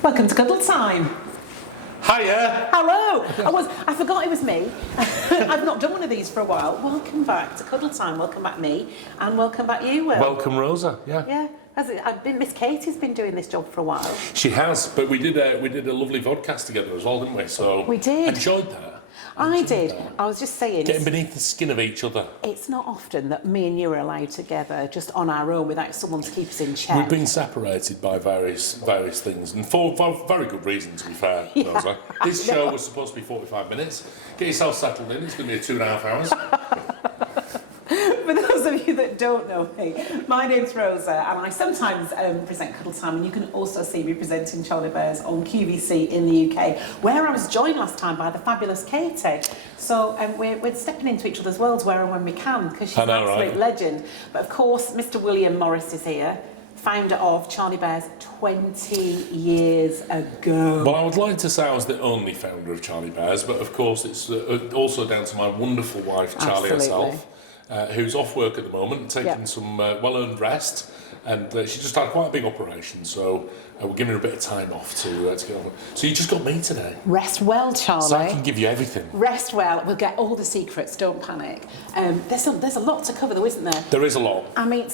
Welcome to Cuddle Time. Hiya! Hello! I forgot it was me. I've not done one of these for a while. Welcome back to Cuddle Time. Welcome back me, and welcome back you, Will. Welcome, Rosa. Yeah. Yeah. Miss Katie's been doing this job for a while. She has, but we did a lovely vodcast together as well, didn't we? So we did. Enjoyed that. I did. I was just saying. Getting beneath the skin of each other. It's not often that me and you are allowed together just on our own without someone to keep us in check. We've been separated by various things, and for very good reasons, to be fair, Rosa. This show was supposed to be 45 minutes. Get yourself settled in. It's going to be 2.5 hours. For those of you that don't know me, my name's Rosa, and I sometimes present Cuddle Time, and you can also see me presenting Charlie Bears on QVC in the UK, where I was joined last time by the fabulous Katie. So we're stepping into each other's worlds where and when we can, because she's an absolute legend. But of course, Mr. William Morris is here, founder of Charlie Bears 20 years ago. Well, I would like to say I was the only founder of Charlie Bears, but of course it's also down to my wonderful wife, Charlie herself. Who's off work at the moment, taking some well-earned rest, and she just had quite a big operation, so we're giving her a bit of time off to get over. So you just got me today. Rest well, Charlie. So I can give you everything. Rest well. We'll get all the secrets. Don't panic. There's a lot to cover, though, isn't there? There is a lot. I mean,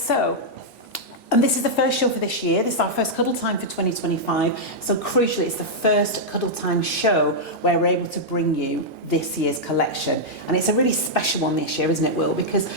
and this is the first show for this year. This is our first Cuddle Time for 2025. So crucially, it's the first Cuddle Time show where we're able to bring you this year's collection. And it's a really special one this year, isn't it, Will? Because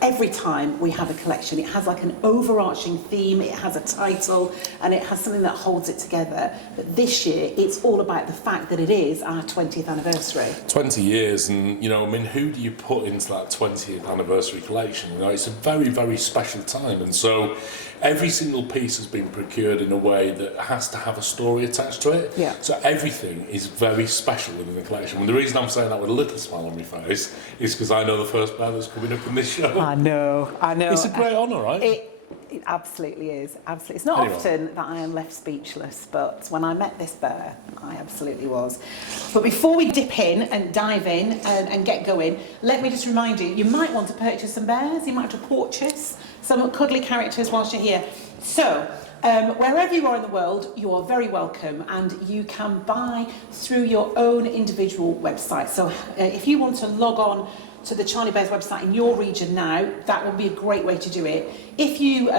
every time we have a collection, it has like an overarching theme, it has a title, and it has something that holds it together. But this year, it's all about the fact that it is our 20th anniversary. 20 years, and, who do you put into that 20th anniversary collection? It's a very, very special time, and so every single piece has been procured in a way that has to have a story attached to it. Yeah. So everything is very special within the collection. And the reason I'm saying that with a little smile on my face is because I know the first bear that's coming up in this show. I know. It's a great honour, right? It absolutely is. Absolutely. It's not often that I am left speechless, but when I met this bear, I absolutely was. But before we dip in and dive in and get going, let me just remind you, you might want to purchase some bears, you might want to purchase some cuddly characters whilst you're here. So, wherever you are in the world, you are very welcome, and you can buy through your own individual website. So if you want to log on to the Charlie Bears website in your region now, that will be a great way to do it. If you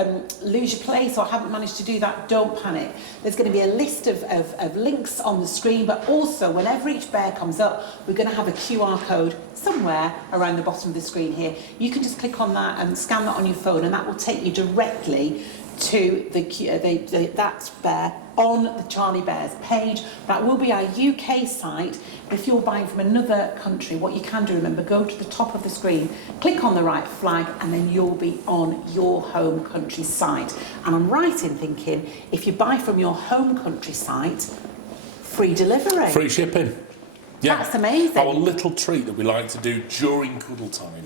lose your place or haven't managed to do that, don't panic. There's going to be a list of links on the screen, but also whenever each bear comes up, we're going to have a QR code somewhere around the bottom of the screen here. You can just click on that and scan that on your phone, and that will take you directly to that bear on the Charlie Bears page. That will be our UK site. If you're buying from another country, what you can do, remember, go to the top of the screen, click on the right flag, and then you'll be on your home country site. And I'm right in thinking, if you buy from your home country site, free delivery. Free shipping. Yeah. That's amazing. Our little treat that we like to do during Cuddle Time.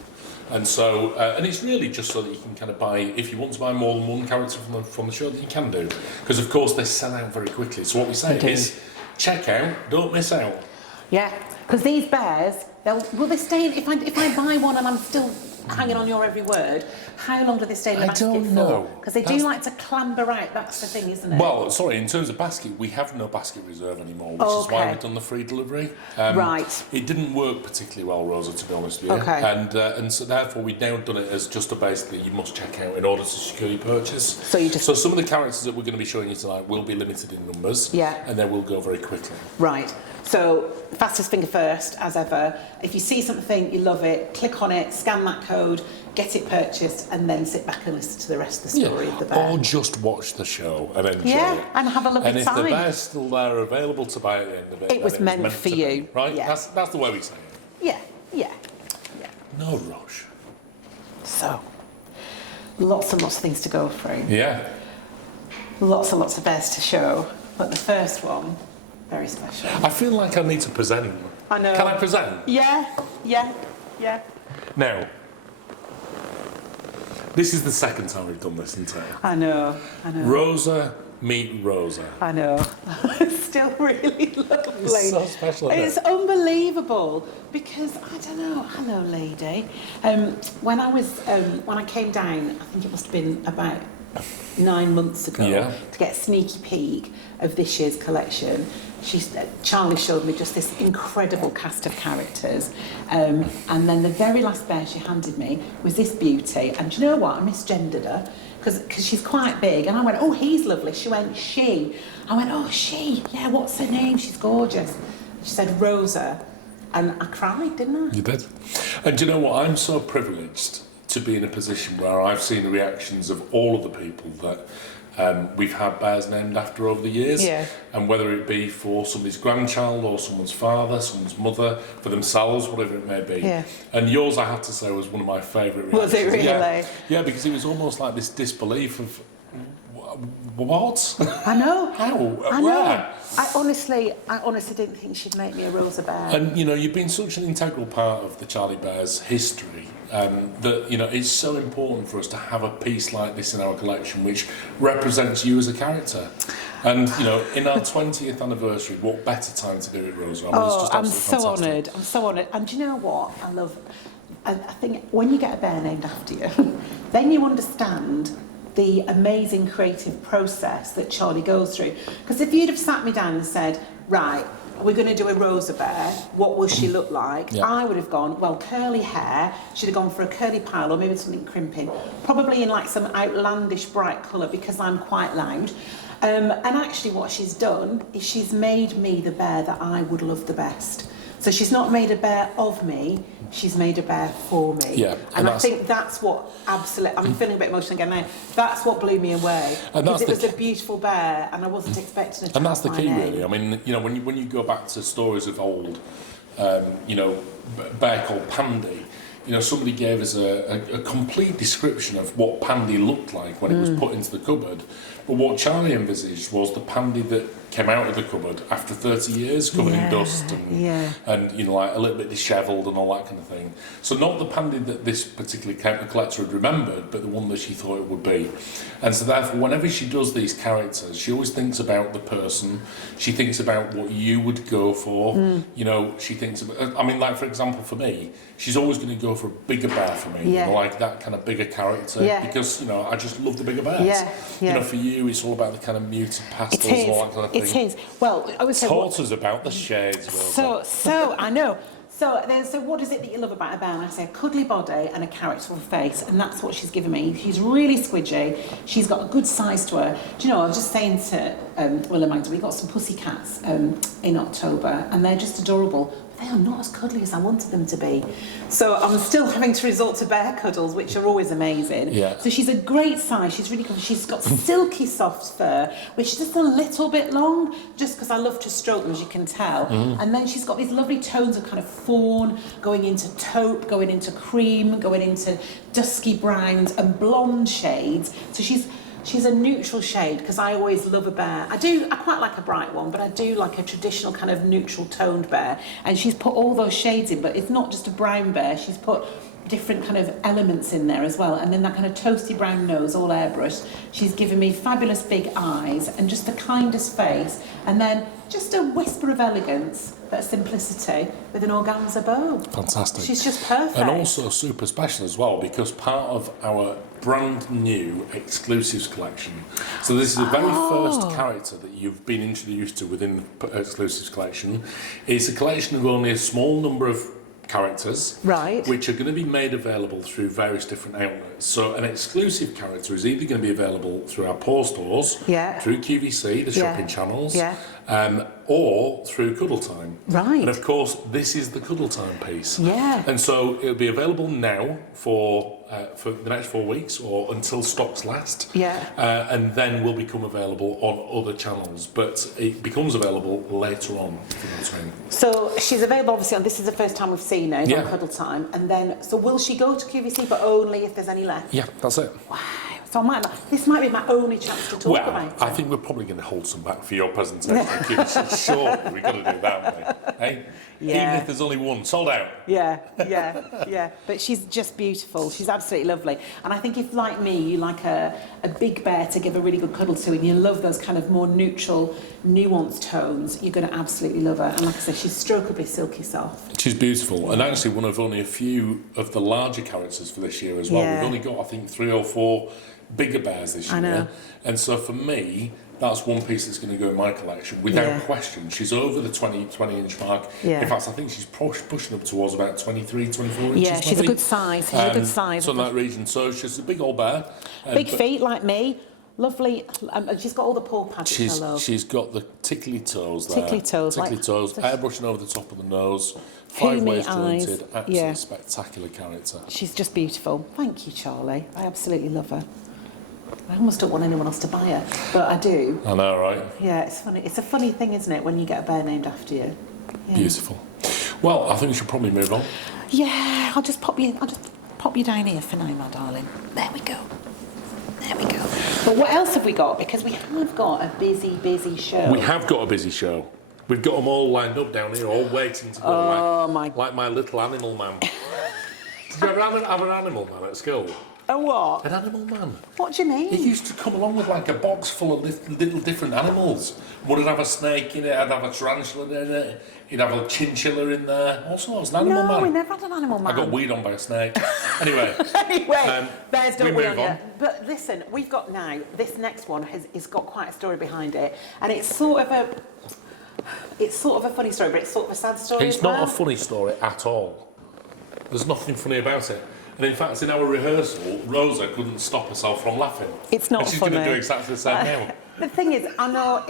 And so, and it's really just so that you can kind of buy, if you want to buy more than one character from the show, that you can do. Because, of course, they sell out very quickly. So what we say is, check out, don't miss out. Yeah, because these bears, will they stay in, if I buy one and I'm still hanging on your every word, how long do they stay in the basket for? I don't know. Because they do like to clamber out, that's the thing, isn't it? Well, sorry, in terms of basket, we have no basket reserve anymore, which is why we've done the free delivery. Right. It didn't work particularly well, Rosa, to be honest with you. Okay. And so therefore we've now done it as just basically you must check out in order to secure your purchase. So some of the characters that we're going to be showing you tonight will be limited in numbers. Yeah. And they will go very quickly. Right. So, fastest finger first, as ever. If you see something, you love it, click on it, scan that code, get it purchased, and then sit back and listen to the rest of the story of the bear. Or just watch the show and enjoy it. Yeah, and have a lovely time. And if the bear's still there, available to buy at the end of it, it was meant for you. Right? Yeah. That's the way we say it. Yeah. No rush. So, lots and lots of things to go through. Yeah. Lots and lots of bears to show, but the first one, very special. I feel like I need to present. I know. Can I present? Yeah. Now, this is the second time we've done this, isn't it? I know. Rosa meet Rosa. I know. Still really lovely. It's so special, isn't it? It's unbelievable because, I don't know, hello lady. When I came down, I think it must have been about 9 months ago Yeah. to get a sneaky peek of this year's collection. Charlie showed me just this incredible cast of characters, and then the very last bear she handed me was this beauty. And do you know what? I misgendered her because she's quite big, and I went, "Oh, he's lovely." She went, "She." I went, "Oh, she. Yeah, what's her name? She's gorgeous." She said, "Rosa," and I cried, didn't I? You did. And do you know what? I'm so privileged to be in a position where I've seen the reactions of all of the people that we've had bears named after over the years, Yeah. and whether it be for somebody's grandchild or someone's father, someone's mother, for themselves, whatever it may be. Yeah. And yours, I have to say, was one of my favourite reactions. Was it really? Yeah, because it was almost like this disbelief of, what? I know. How? I know. Where? I honestly didn't think she'd make me a Rosa bear. And, you know, you've been such an integral part of the Charlie Bears history that, you know, it's so important for us to have a piece like this in our collection which represents you as a character. And, you know, in our 20th anniversary, what better time to do it, Rosa? I mean, it's just I'm absolutely so fantastic. honoured. I'm so honoured. And do you know what? I think when you get a bear named after you, then you understand the amazing creative process that Charlie goes through. Because if you'd have sat me down and said, right, we're going to do a Rosa bear, what will she look like? Yeah. I would have gone, well, curly hair, she'd have gone for a curly pile or maybe something crimping, probably in like some outlandish bright colour because I'm quite loud. And actually what she's done is she's made me the bear that I would love the best. So she's not made a bear of me, she's made a bear for me. Yeah, and I think that's what absolutely, I'm feeling a bit emotional again now, that's what blew me away. And Because that's it was a beautiful bear and I wasn't expecting it to And that's the have my key, name. really. I mean, you know, when you go back to stories of old, you know, a bear called Pandy, you know, somebody gave us a complete description of what Pandy looked like when it was put into the cupboard. But what Charlie envisaged was the Pandy that came out of the cupboard after 30 years, covered in dust and you know, like a little bit dishevelled and all that kind of thing. So not the Pandy that this particular collector had remembered, but the one that she thought it would be. And so therefore, whenever she does these characters, she always thinks about the person. She thinks about what you would go for. You know, she thinks about, I mean, like for example, for me, she's always going to go for a bigger bear for me. You know, like that kind of bigger character. Because, you know, I just love the bigger bears. You know, for you, it's all about the kind of muted pastels and all that kind of thing. It's his. Well, I would say... Talk to us about the shades, Rosa. So I know. So what is it that you love about a bear? And I say a cuddly body and a characterful face, and that's what she's given me. She's really squidgy. She's got a good size to her. Do you know, I was just saying to Will and Magda, we got some pussycats in October, and they're just adorable. They are not as cuddly as I wanted them to be. So I'm still having to resort to bear cuddles, which are always amazing. Yeah. So she's a great size. She's really good. She's got silky soft fur, which is just a little bit long, just because I love to stroke them, as you can tell. And then she's got these lovely tones of kind of fawn, going into taupe, going into cream, going into dusky browns and blonde shades. So she's a neutral shade, because I always love a bear. I quite like a bright one, but I do like a traditional kind of neutral toned bear. And she's put all those shades in, but it's not just a brown bear. She's put different kind of elements in there as well. And then that kind of toasty brown nose, all airbrushed. She's given me fabulous big eyes and just the kindest face. And then just a whisper of elegance, but simplicity with an organza bow. Fantastic. She's just perfect. And also super special as well, because part of our brand new exclusives collection. So this is the very first character that you've been introduced to within the exclusives collection. It's a collection of only a small number of characters, right, which are going to be made available through various different outlets. So an exclusive character is either going to be available through our paw stores, through QVC, the shopping channels, or through Cuddle Time. Right. And of course, this is the Cuddle Time piece. Yeah. And so it'll be available now for the next 4 weeks or until stocks last. Yeah. And then will become available on other channels. But it becomes available later on, if you know what I mean. So she's available, obviously, and this is the first time we've seen her on Cuddle Time. And then, so will she go to QVC, but only if there's any left? Yeah, that's it. Wow. So this might be my only chance to talk about it. I think we're probably going to hold some back for your presentation. Sure, we've got to do that, haven't we? Hey? Yeah. Even if there's only one, sold out. Yeah. But she's just beautiful. She's absolutely lovely. And I think if, like me, you like a big bear to give a really good cuddle to, and you love those kind of more neutral, nuanced tones, you're going to absolutely love her. And like I said, she's strokeably silky soft. She's beautiful, and actually one of only a few of the larger characters for this year as well. We've only got, I think, 3 or 4 bigger bears this year. I know. And so for me, that's one piece that's going to go in my collection without question. She's over the 20-inch mark. Yeah. In fact, I think she's pushing up towards about 23, 24 inches. Yeah, she's a good size. She's a good size. So in that region. So she's a big old bear. Big feet like me. Lovely. She's got all the paw pads. She's got the tickly toes there. Tickly toes. Airbrushing over the top of the nose. 5 ways jointed. Absolutely spectacular character. She's just beautiful. Thank you, Charlie. I absolutely love her. I almost don't want anyone else to buy her, but I do. I know, right? Yeah, it's funny. It's a funny thing, isn't it, when you get a bear named after you? Yeah. Beautiful. Well, I think we should probably move on. Yeah, I'll just pop you down here for now, my darling. There we go. There we go. But what else have we got? Because we have got a busy show. We have got a busy show. We've got them all lined up down here, all waiting to go. Like my little animal man. Did you ever have an animal man at school? A what? An animal man. What do you mean? He used to come along with like a box full of little different animals. Would have a snake in it, I'd have a tarantula in it, he'd have a chinchilla in there, all sorts. An animal man. No, we never had an animal man. I got weed on by a snake. Anyway. Bears don't weed on you. But listen, we've got now, this next one has got quite a story behind it. And it's sort of a funny story, but it's sort of a sad story. It's not a funny story at all. There's nothing funny about it. And in fact, in our rehearsal, Rosa couldn't stop herself from laughing. It's not and she's funny. going to do exactly the same now. The thing is, I know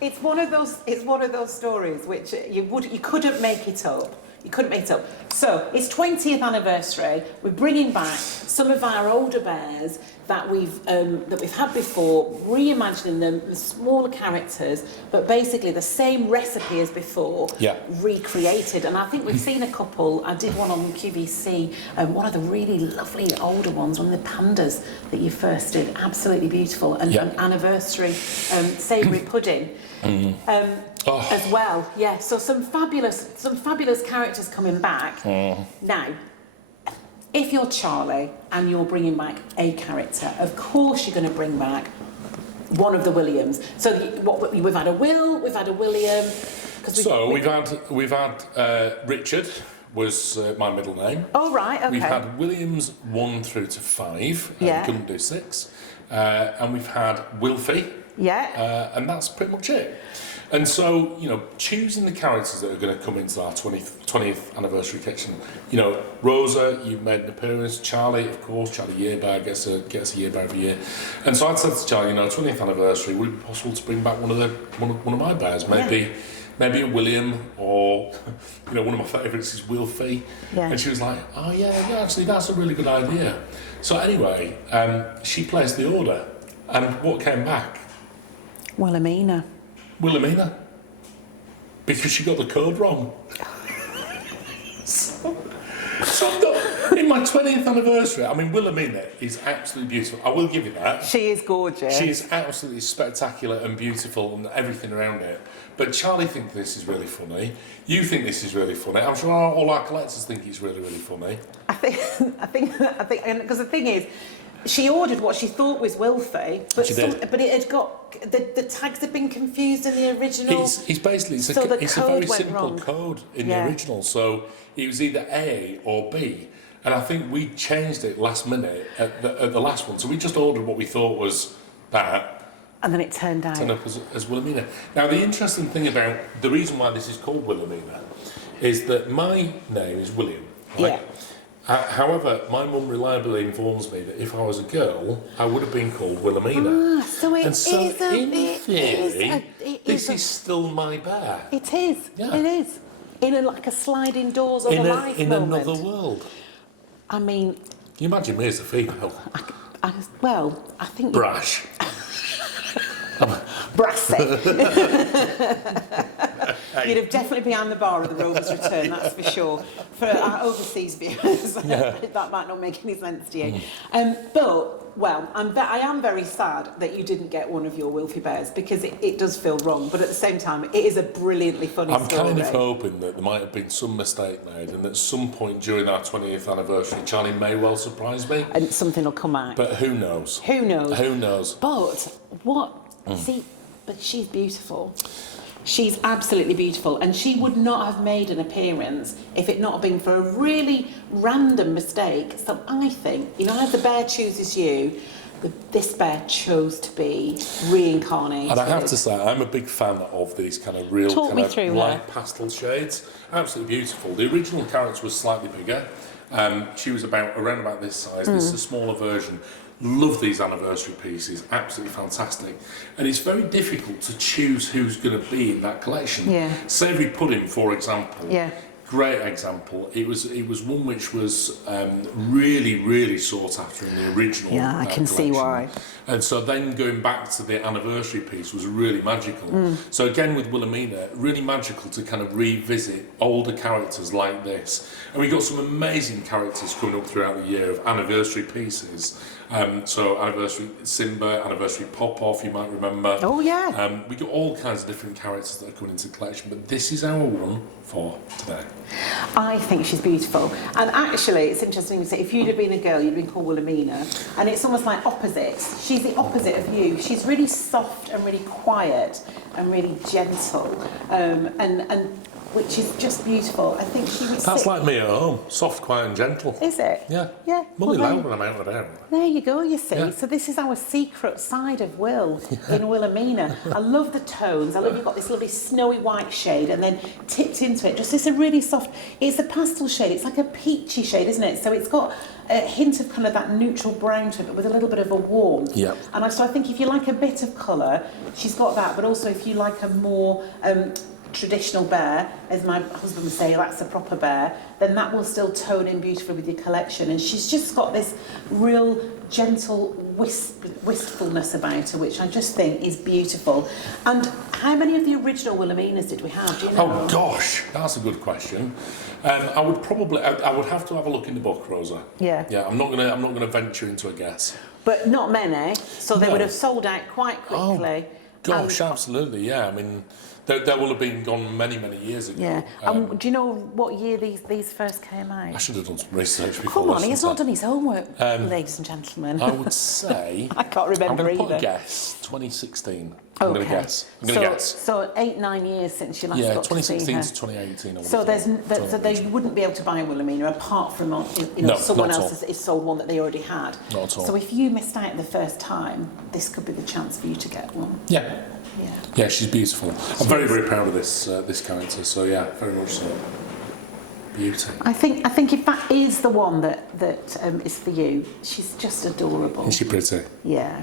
it's one of those stories which you couldn't make it up. You couldn't make it up. So it's 20th anniversary. We're bringing back some of our older bears that we've had before, reimagining them with smaller characters, but basically the same recipe as before, recreated. And I think we've seen a couple. I did one on QVC, one of the really lovely older ones, one of the pandas that you first did, absolutely beautiful, and an anniversary savoury pudding. As well, so some fabulous characters coming back. Now, if you're Charlie and you're bringing back a character, of course you're going to bring back one of the Williams. So we've had a Will, we've had a William. We've had Richard was my middle name. Oh right, okay. We've had Williams 1 through to 5. We couldn't do 6, and we've had Wilfie. And that's pretty much it. And so, choosing the characters that are going to come into our 20th anniversary collection, Rosa, you've made an appearance. Charlie, of course, Charlie Yearbear gets a year bear every year. And so I'd said to Charlie, 20th anniversary, would it be possible to bring back one of my bears? Maybe a William, or one of my favourites is Wilfie. And she was like, oh yeah, actually that's a really good idea. So anyway, she placed the order, and what came back? Wilhelmina. Because she got the code wrong. so in my 20th anniversary, Wilhelmina is absolutely beautiful. I will give you that. She is gorgeous. She is absolutely spectacular and beautiful and everything around it. But Charlie thinks this is really funny. You think this is really funny. I'm sure all our collectors think it's really, really funny. I think, because the thing is, she ordered what she thought was Wilfie, but it had got the tags had been confused in the original. It's basically it's a very simple code in the original, so it was either A or B, and I think we changed it last minute at the last one. So we just ordered what we thought was that, and then it turned out as Wilhelmina. Now the interesting thing about the reason why this is called Wilhelmina is that my name is William, right? Yeah. However, my mum reliably informs me that if I was a girl, I would have been called Wilhelmina. In theory, this is still my bear. It is. Yeah. It is. In a sliding doors of a life in moment. Another world. Can you imagine me as a female? I think... Brash. Brassy. You'd have definitely been behind the bar of the Rover's Return, that's for sure. For our overseas viewers, that might not make any sense to you. I am very sad that you didn't get one of your Wilfie bears, because it does feel wrong, but at the same time, it is a brilliantly funny story. I'm kind of hoping that there might have been some mistake made, and at some point during our 20th anniversary, Charlie may well surprise me. And something will come out. But who knows? Who knows? But but she's beautiful. She's absolutely beautiful, and she would not have made an appearance if it not have been for a really random mistake. So I think, as the bear chooses you, this bear chose to be reincarnated. And I have to say, I'm a big fan of these kind of real kind of light pastel shades. Absolutely beautiful. The original character was slightly bigger. She was around about this size. This is a smaller version. Love these anniversary pieces, absolutely fantastic. And it's very difficult to choose who's going to be in that collection. Yeah. Savoury pudding, for example. Yeah. Great example. It was one which was really sought after in the original. Yeah, I can see why. And so then going back to the anniversary piece was really magical. So again with Wilhelmina, really magical to kind of revisit older characters like this. And we got some amazing characters coming up throughout the year of anniversary pieces. So anniversary Simba, anniversary Pop-Off, you might remember. Oh yeah. We got all kinds of different characters that are coming into the collection, but this is our one for today. I think she's beautiful. And actually, it's interesting to say, if you'd have been a girl, you'd have been called Wilhelmina. And it's almost like opposites. She's the opposite of you. She's really soft and really quiet and really gentle. And which is just beautiful. I think she would That's like me at home. Soft, quiet and gentle. Is it? Yeah. Yeah. Mummy loud when I'm out and about. There you go, you see. Yeah. So this is our secret side of Will in Wilhelmina. I love the tones. I love you've got this lovely snowy white shade and then tipped into it. Just this a really soft, it's a pastel shade. It's like a peachy shade, isn't it? So it's got a hint of kind of that neutral brown to it, but with a little bit of a warmth. Yeah. And so I think if you like a bit of colour, she's got that. But also if you like a more traditional bear, as my husband would say, that's a proper bear, then that will still tone in beautifully with your collection. And she's just got this real gentle wistfulness about her, which I just think is beautiful. And how many of the original Wilhelminas did we have? Do you know? Oh gosh, that's a good question. I would have to have a look in the book, Rosa. Yeah. Yeah, I'm not gonna venture into a guess. But not many, so they would have sold out quite quickly. Oh, gosh, absolutely, yeah. I mean, they will have been gone many years ago. Yeah. And do you know what year these first came out? I should have done some research before. Come on, he has not done his homework, ladies and gentlemen. I would say... I can't remember I'm going to either. put a guess, 2016. I'm going to guess. So 8-9 years since you last got to see her. 2016 to 2018. So they wouldn't be able to buy a Wilhelmina apart from someone else has sold one that they already had. Not at all. So if you missed out the first time, this could be the chance for you to get one. Yeah. Yeah, she's beautiful. I'm very proud of this character. So yeah, very much so. Beauty. I think if that is the one that is for you, she's just adorable. Is she pretty? Yeah.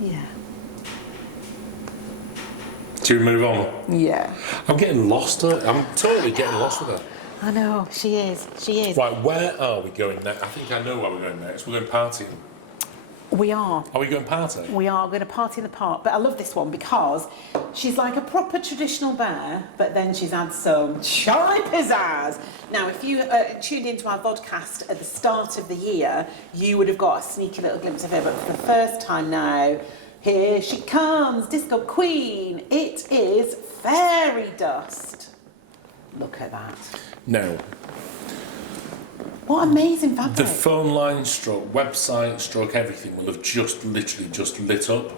Yeah. Do we move on? Yeah. I'm getting lost. I'm totally getting lost with her. I know, she is. Right, where are we going next? I think I know where we're going next. We're going partying. We are. Are we going partying? We are going to party in the park. But I love this one because she's like a proper traditional bear, but then she's had some shy pizzazz. Now, if you tuned into our vodcast at the start of the year, you would have got a sneaky little glimpse of her. But for the first time now, here she comes, Disco Queen. It is fairy dust. Look at that. No. What amazing fabric. The phone line stroke, website stroke, everything will have literally just lit up.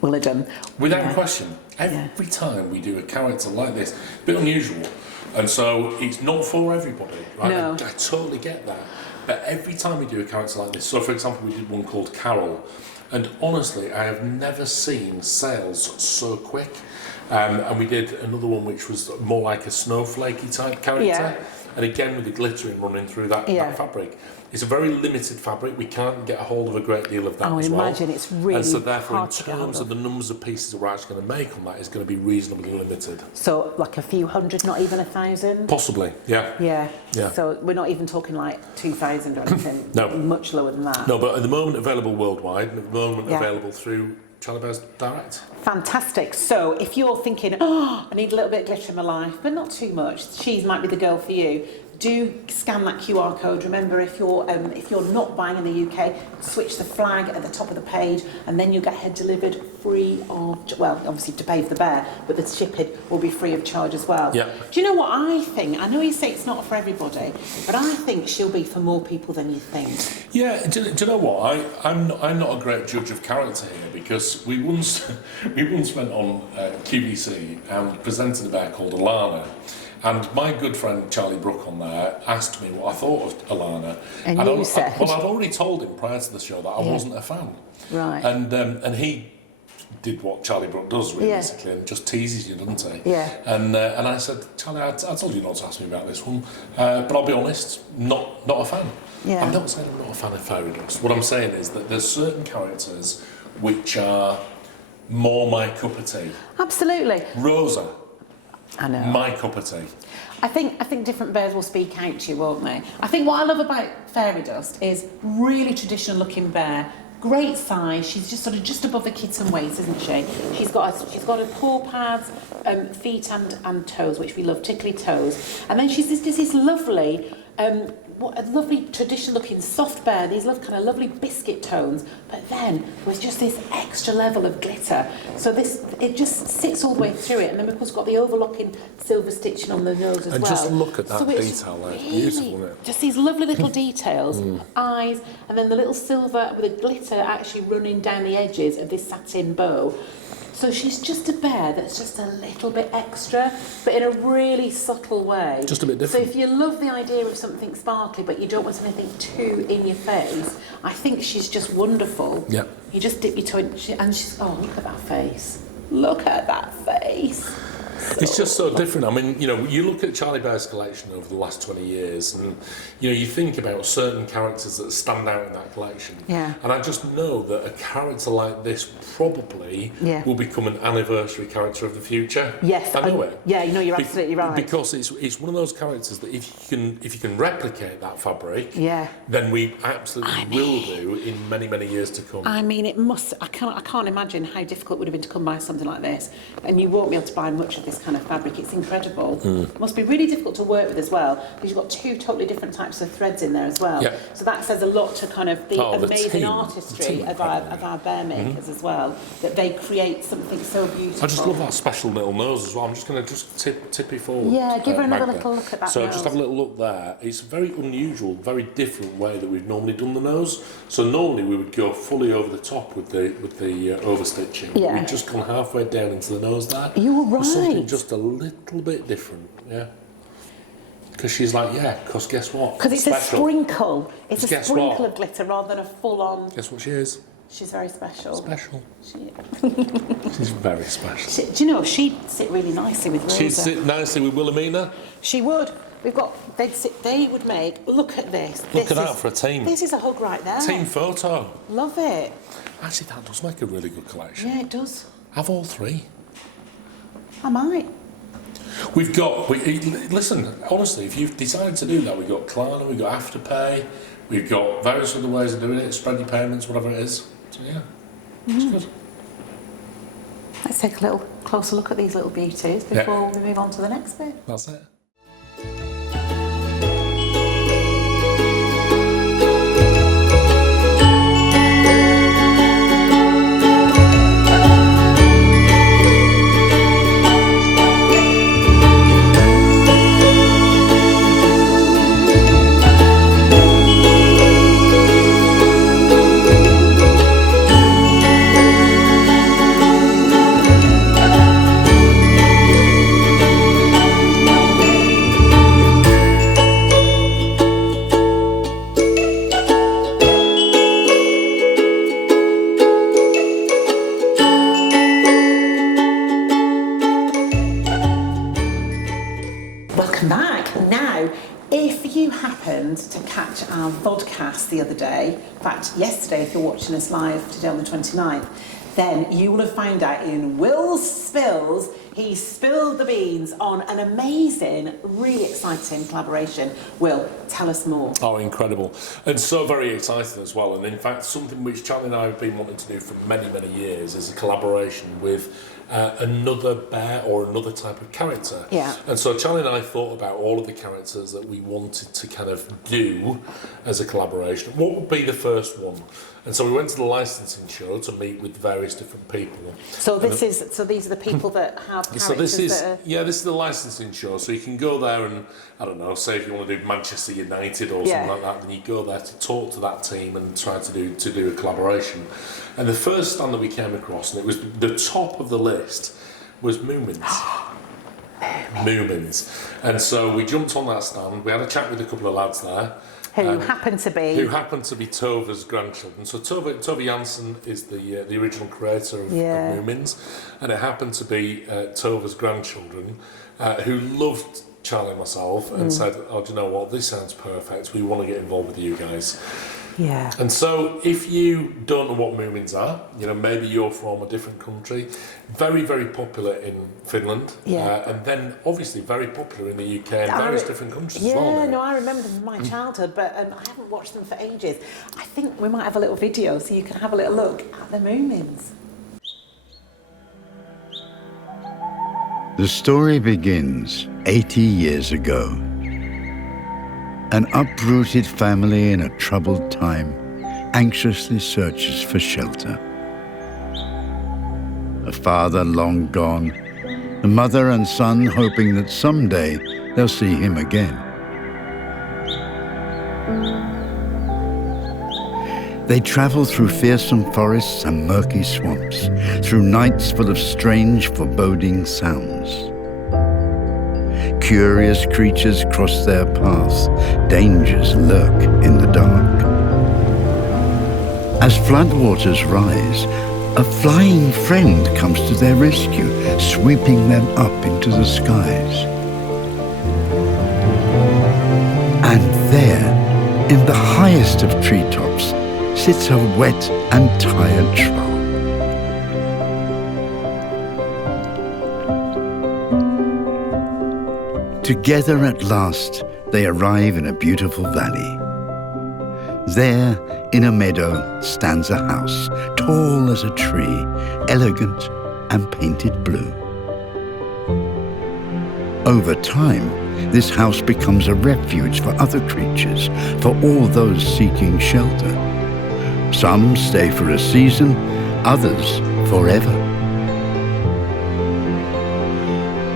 Will have done. Without question. Every time we do a character like this, a bit unusual. And so it's not for everybody. Right? No. I totally get that. But every time we do a character like this, so for example, we did one called Carol. And honestly, I have never seen sales so quick. And we did another one which was more like a snowflakey type character. Yeah. And again with the glittering running through that fabric. It's a very limited fabric. We can't get a hold of a great deal of that as well. I imagine it's really and so therefore, hard in to get hold terms of the numbers of pieces that we're actually going to make on that, is going to be reasonably limited. So like a few hundred, not even 1,000? Possibly, yeah. Yeah. So we're not even talking like 2,000 or anything. No. Much lower than that. No, but at the moment available worldwide, and at the moment available through Charlie Bear's Direct. Fantastic. So if you're thinking, I need a little bit of glitter in my life, but not too much, cheese might be the girl for you, do scan that QR code. Remember, if you're not buying in the UK, switch the flag at the top of the page, and then you'll get her delivered free of, well, obviously to pay for the bear, but the shipping will be free of charge as well. Yeah. Do you know what I think? I know you say it's not for everybody, but I think she'll be for more people than you think. Yeah, do you know what? I'm not a great judge of character here, because we once went on QVC and presented a bear called Alana. And my good friend Charlie Brooke on there asked me what I thought of Alana. And you said? Well, I'd already told him prior to the show that I wasn't a fan. Right. And he did what Charlie Brooke does, really, basically, and just teases you, doesn't he? Yeah. And I said, Charlie, I told you not to ask me about this one, but I'll be honest, not a fan. Yeah. I'm not saying I'm not a fan of fairy dust. What I'm saying is that there's certain characters which are more my cup of tea. Absolutely. Rosa. I know. My cup of tea. I think different bears will speak out to you, won't they? I think what I love about fairy dust is really traditional looking bear. Great size. She's just sort of just above the kitten waist, isn't she? She's got her paw pads, feet and toes, which we love, tickly toes. And then she's this lovely, what a lovely traditional looking soft bear. These kind of lovely biscuit tones. But then with just this extra level of glitter. So it just sits all the way through it. And then of course got the overlocking silver stitching on the nose as well. And just look at that detail there. It's beautiful, isn't it? Just these lovely little details, eyes, and then the little silver with the glitter actually running down the edges of this satin bow. So she's just a bear that's just a little bit extra, but in a really subtle way. Just a bit different. So if you love the idea of something sparkly, but you don't want anything too in your face, I think she's just wonderful. Yeah. You just dip your toe in, and she's, oh, look at that face. Look at that face. It's just so different. I mean, you look at Charlie Bear's collection over the last 20 years and, you think about certain characters that stand out in that collection. Yeah. And I just know that a character like this probably will become an anniversary character of the future. Yes. I know it. Yeah, you're absolutely right. Because it's one of those characters that if you can replicate that fabric, then we absolutely will do in many, many years to come. I mean, I can't imagine how difficult it would have been to come by something like this. And you won't be able to buy much of this kind of fabric. It's incredible. It must be really difficult to work with as well, because you've got two totally different types of threads in there as well. Yeah. So that says a lot to kind of the amazing team, artistry of our bear makers as well, that they create something so beautiful. I just love that special little nose as well. I'm just going to tip it forward. Yeah, give her another Magda. little look at that So nose. just have a little look there. It's a very unusual, very different way that we've normally done the nose. So normally we would go fully over the top with the overstitching. Yeah. We've just gone halfway down into the nose there. You were There's something right. just a little bit different, yeah. Because she's like, because guess what? Because it's Special. a sprinkle. It's a Guess sprinkle what? of glitter rather than a full-on. Guess what she is? She's very special. Special. She, She's very special. do you know, she'd sit really nicely with Rosa. She'd sit nicely with Wilhelmina. She would. They would make, look at this. Look at that for a team. This is a hug right there. Team photo. Love it. Actually, that does make a really good collection. Yeah, it does. Have all three. I might. Listen, honestly, if you've decided to do that, we've got Klarna, we've got Afterpay, we've got various other ways of doing it, spread your payments, whatever it is. So, yeah, it's good. Let's take a little closer look at these little beauties before we move on to the next bit. That's it. Welcome back. Now, if you happened to catch our vodcast the other day, in fact, yesterday, if you're watching us live today on the 29th, then you will have found out in Will's Spills, he spilled the beans on an amazing, really exciting collaboration. Will, tell us more. Oh, incredible. And so very exciting as well. And in fact, something which Charlie and I have been wanting to do for many, many years is a collaboration with another bear or another type of character. Yeah. And so Charlie and I thought about all of the characters that we wanted to kind of do as a collaboration. What would be the first one? And so we went to the licensing show to meet with various different people. So these are the people that have characters So this is that are... this is the licensing show. So you can go there and, I don't know, say if you want to do Manchester United or something like that, then you go there to talk to that team and try to do a collaboration. And the first stand that we came across, and it was the top of the list, was Moomins. Moomins. And so we jumped on that stand. We had a chat with a couple of lads there. Who happened to be Tova's grandchildren. So Tova Janssen is the original creator of Moomins, and it happened to be Tova's grandchildren who loved Charlie and myself and said, "Oh, do you know what? This sounds perfect. We want to get involved with you guys." Yeah. And so if you don't know what Moomins are, maybe you're from a different country, very, very popular in Finland, and then obviously very popular in the UK and various different countries as well. Yeah, no, I remember them from my childhood, but I haven't watched them for ages. I think we might have a little video so you can have a little look at the Moomins. The story begins 80 years ago. An uprooted family in a troubled time anxiously searches for shelter. A father long gone, the mother and son hoping that someday they'll see him again. They travel through fearsome forests and murky swamps, through nights full of strange, foreboding sounds. Curious creatures cross their path, dangers lurk in the dark. As floodwaters rise, a flying friend comes to their rescue, sweeping them up into the skies. And there, in the highest of treetops, sits a wet and tired troll. Together at last, they arrive in a beautiful valley. There, in a meadow, stands a house, tall as a tree, elegant and painted blue. Over time, this house becomes a refuge for other creatures, for all those seeking shelter. Some stay for a season, others forever.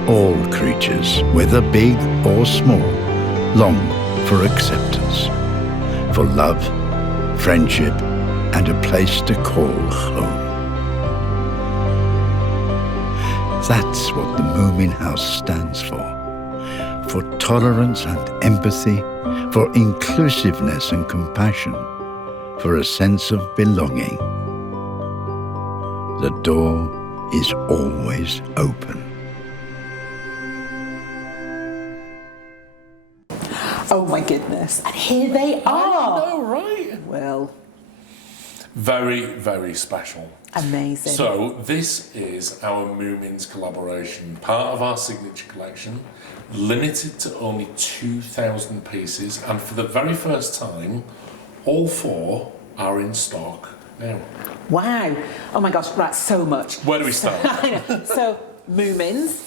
All creatures, whether big or small, long for acceptance, for love, friendship, and a place to call home. That's what the Moomin House stands for tolerance and empathy, for inclusiveness and compassion, for a sense of belonging. The door is always open. Oh my goodness, and here they are. I know, right? Well, very, very special. amazing. So this is our Moomins collaboration, part of our signature collection, limited to only 2,000 pieces, and for the very first time, all 4 are in stock now. Wow. Oh my gosh, right, so much. Where do we start? I know. So, Moomins,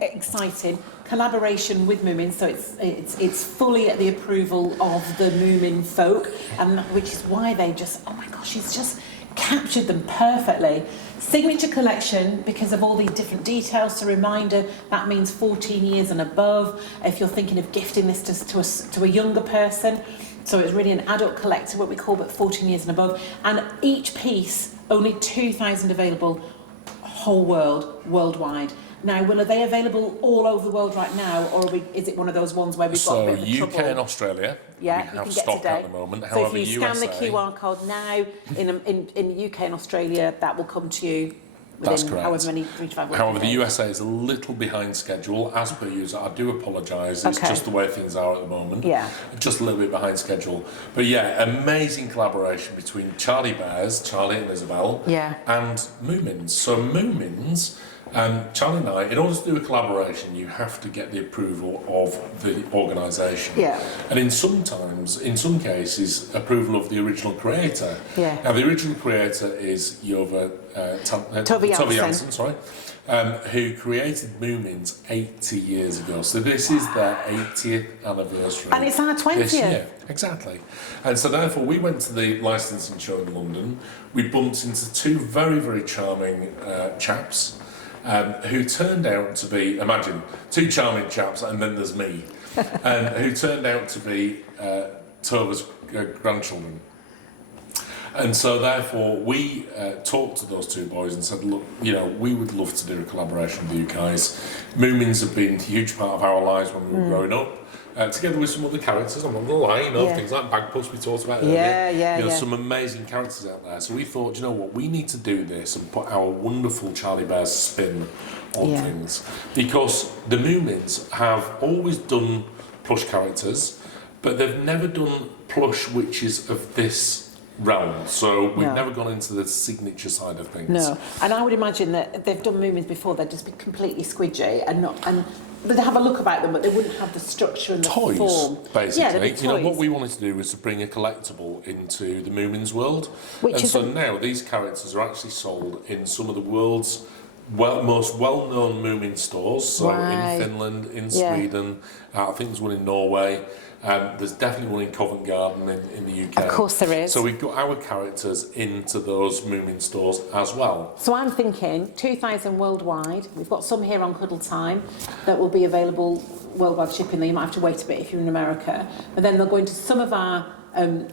exciting. Collaboration with Moomins, so it's fully at the approval of the Moomin folk, and which is why they just, oh my gosh, he's just captured them perfectly. Signature collection because of all these different details. So reminder, that means 14 years and above. If you're thinking of gifting this to a younger person, so it's really an adult collector, what we call, but 14 years and above. And each piece, only 2,000 available, whole worldwide. Now, are they available all over the world right now, or is it one of those ones where we've got a bit of a trouble? UK and Australia, we have stock at the moment. So However, if you scan the QR code now in the UK and Australia, that will come to you within however many 3 to 5 weeks. However, the USA is a little behind schedule, as per usual. I do apologise. It's just the way things are at the moment. Yeah. Just a little bit behind schedule. But yeah, amazing collaboration between Charlie and Isabel, and Moomins. So Moomins, Charlie and I, in order to do a collaboration, you have to get the approval of the organisation. Yeah. And in some cases, approval of the original creator. Yeah. Now, the original creator is Tova Janssen, who created Moomins 80 years ago. So this is their 80th anniversary. And it's our 20th. This year. Exactly. And so therefore, we went to the Launceston show in London. We bumped into 2 very, very charming chaps. Who turned out to be, imagine, 2 charming chaps, and then there's me, who turned out to be Tova's grandchildren. And so therefore we talked to those two boys and said, look, you know, we would love to do a collaboration with you guys. Moomins have been a huge part of our lives when we were growing up. Together with some other characters, I'm not gonna lie, you know, things like Bagpuss we talked about earlier. You know, some amazing characters out there. So we thought, you know what, we need to do this and put our wonderful Charlie Bears spin on things. Because the Moomins have always done plush characters, but they've never done plush which is of this realm. So we've never gone into the signature side of things. No, and I would imagine that they've done Moomins before, they'd just be completely squidgy and not... They'd have a look about them, but they wouldn't have the structure and the form. Basically. Yeah, toys. You know, what we wanted to do was to bring a collectible into the Moomins world. Now these characters are actually sold in some of the world's most well-known Moomin stores. So in Finland, in Sweden, I think there's one in Norway. There's definitely one in Covent Garden in the UK. Of course there is. So we've got our characters into those Moomin stores as well. So I'm thinking 2,000 worldwide. We've got some here on Cuddle Time that will be available worldwide shipping. Though you might have to wait a bit if you're in America. But then they'll go into some of our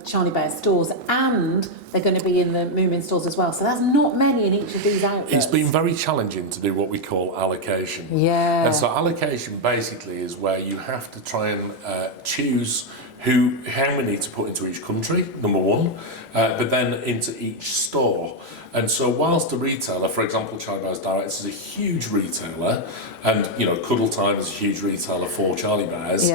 Charlie Bear stores, and they're going to be in the Moomin stores as well. So there's not many in each of these outlets. It's been very challenging to do what we call allocation. Yeah. And so allocation basically is where you have to try and choose how many to put into each country, number one, but then into each store. And so whilst the retailer, for example, Charlie Bears Direct is a huge retailer, and you know, Cuddle Time is a huge retailer for Charlie Bears,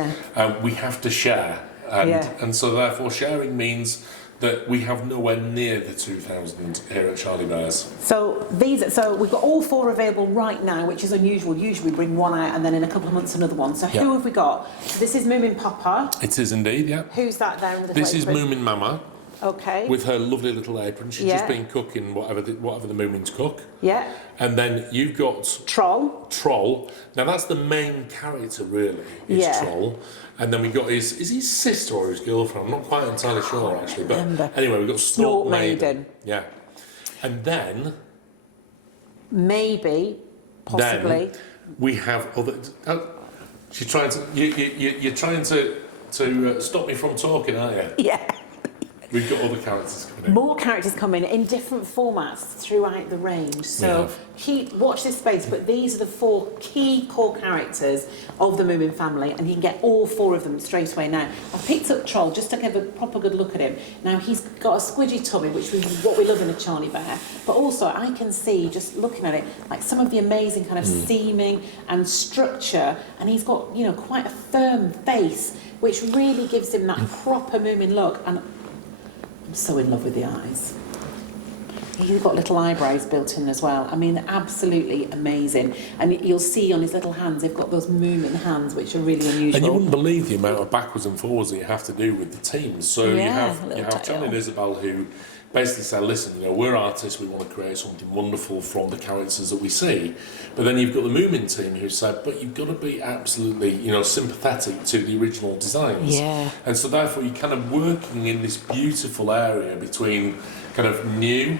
we have to share. And so therefore sharing means that we have nowhere near the 2,000 here at Charlie Bears. So we've got all four available right now, which is unusual. Usually we bring one out and then in a couple of months another one. So who have we got? So this is Moomin Papa. It is indeed, yeah. Who's that there? In the this is Moomin Mama. Okay. With her lovely little apron. She's just been cooking whatever the Moomins cook. Yeah. And then you've got... Troll. Now that's the main character really, is Troll. And then we've got his sister or his girlfriend? I'm not quite entirely sure actually. But anyway, we've got Snort Maiden. Yeah. And then... Maybe, possibly. Then we have other... she's trying to... You're trying to stop me from talking, aren't you? Yeah. We've got other characters coming in. More characters coming in different formats throughout the range. So watch this space, but these are the four key core characters of the Moomin family, and you can get all four of them straight away now. I've picked up Troll just to give a proper good look at him. Now he's got a squidgy tummy, which is what we love in a Charlie Bear, but also I can see, just looking at it, like some of the amazing kind of seaming and structure, and he's got, you know, quite a firm face, which really gives him that proper Moomin look. And I'm so in love with the eyes. He's got little eyebrows built in as well. I mean, absolutely amazing. And you'll see on his little hands, they've got those Moomin hands, which are really unusual. And you wouldn't believe the amount of backwards and forwards that you have to do with the teams. So you have John and Isabel who basically say, listen, you know, we're artists, we want to create something wonderful from the characters that we see. But then you've got the Moomin team who said, but you've got to be absolutely, you know, sympathetic to the original designs. Yeah. And so therefore you're kind of working in this beautiful area between kind of new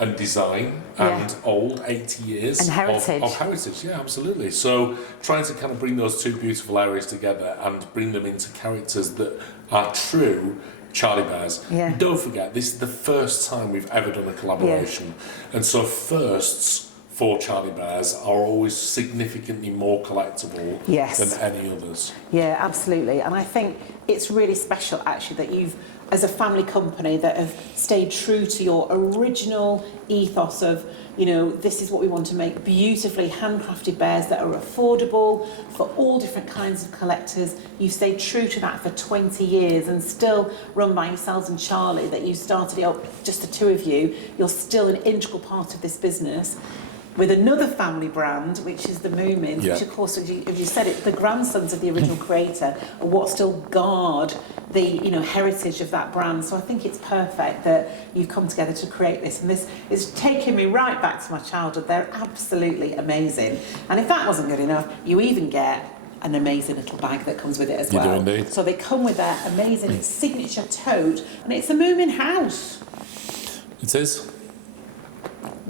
and design and old, 80 years and heritage. Of heritage. Yeah, absolutely. So trying to kind of bring those two beautiful areas together and bring them into characters that are true Charlie Bears. Yeah. Don't forget, this is the first time we've ever done a collaboration. And so firsts for Charlie Bears are always significantly more collectible than any others. Yeah, absolutely. And I think it's really special actually that you've, as a family company, that have stayed true to your original ethos of, you know, this is what we want to make, beautifully handcrafted bears that are affordable for all different kinds of collectors. You've stayed true to that for 20 years and still run by yourselves and Charlie, that you started it up, just the two of you. You're still an integral part of this business, with another family brand, which is the Moomins, which of course, as you said, it, the grandsons of the original creator are what still guard the, you know, heritage of that brand. So I think it's perfect that you've come together to create this, and this is taking me right back to my childhood. They're absolutely amazing. And if that wasn't good enough, you even get an amazing little bag that comes with it as well. You do indeed. So they come with their amazing signature tote, and it's a Moomin house. It is.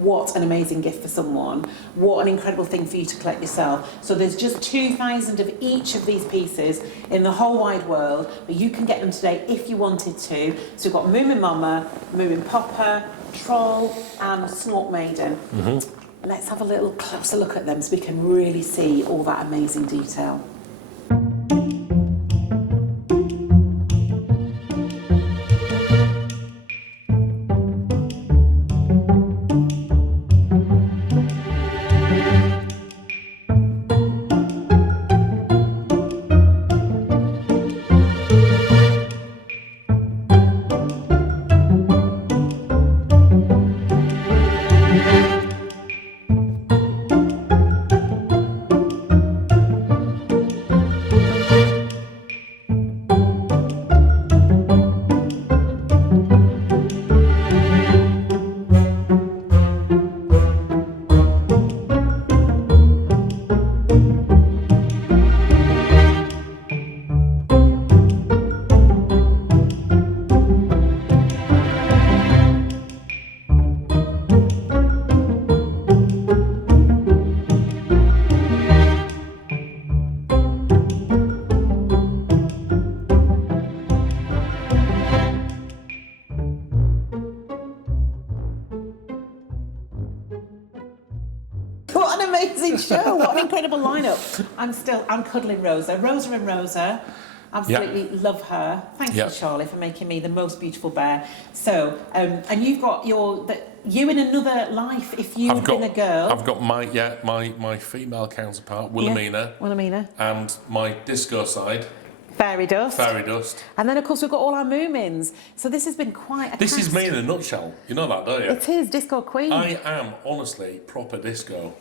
what an amazing gift for someone, what an incredible thing for you to collect yourself. So there's just 2,000 of each of these pieces in the whole wide world, but you can get them today if you wanted to. So we've got Moomin Mama, Moomin Papa, Troll and Snort Maiden. Let's have a little closer look at them so we can really see all that amazing detail. What an amazing show, what an incredible lineup. I'm cuddling Rosa. Rosa and Rosa, absolutely love her. Thank you, Charlie, for making me the most beautiful bear. So, and you've got you in another life if you've been a girl. I've got my female counterpart, Wilhelmina. Wilhelmina. And my disco side. Fairy dust. Fairy dust. And then, of course, we've got all our Moomins. So this has been quite a This is me in a nutshell. You know that, don't you? It is, Disco Queen. I am, honestly, proper disco.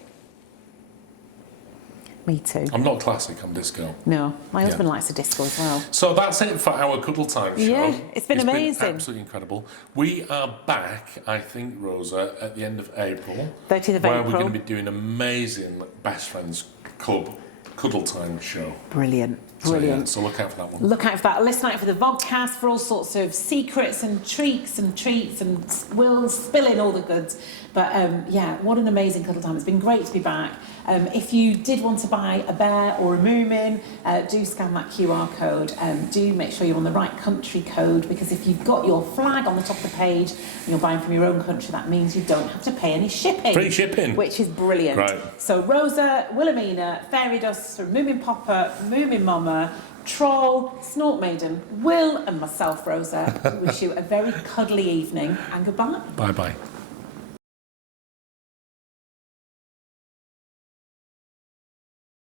Me too. I'm not classic, I'm disco. No, my husband likes a disco as well. So that's it for our Cuddle Time show. Yeah, it's been amazing. It's been absolutely incredible. We are back, I think, Rosa, at the end of April. 30th of where April. we're going to be doing an amazing Best Friends Club Cuddle Time show. Brilliant. Brilliant. So look out for that one. Look out for that. Listen out for the vodcast for all sorts of secrets and treats and we'll spill in all the goods. But yeah, what an amazing cuddle time. It's been great to be back. If you did want to buy a bear or a moomin, do scan that QR code. Do make sure you're on the right country code, because if you've got your flag on the top of the page and you're buying from your own country, that means you don't have to pay any shipping. Free shipping. Which is brilliant. Right. So Rosa, Wilhelmina, Fairy Dust, from Moomin Papa, Moomin Mama, Troll, Snort Maiden, Will and myself, Rosa, wish you a very cuddly evening and goodbye. Bye-bye.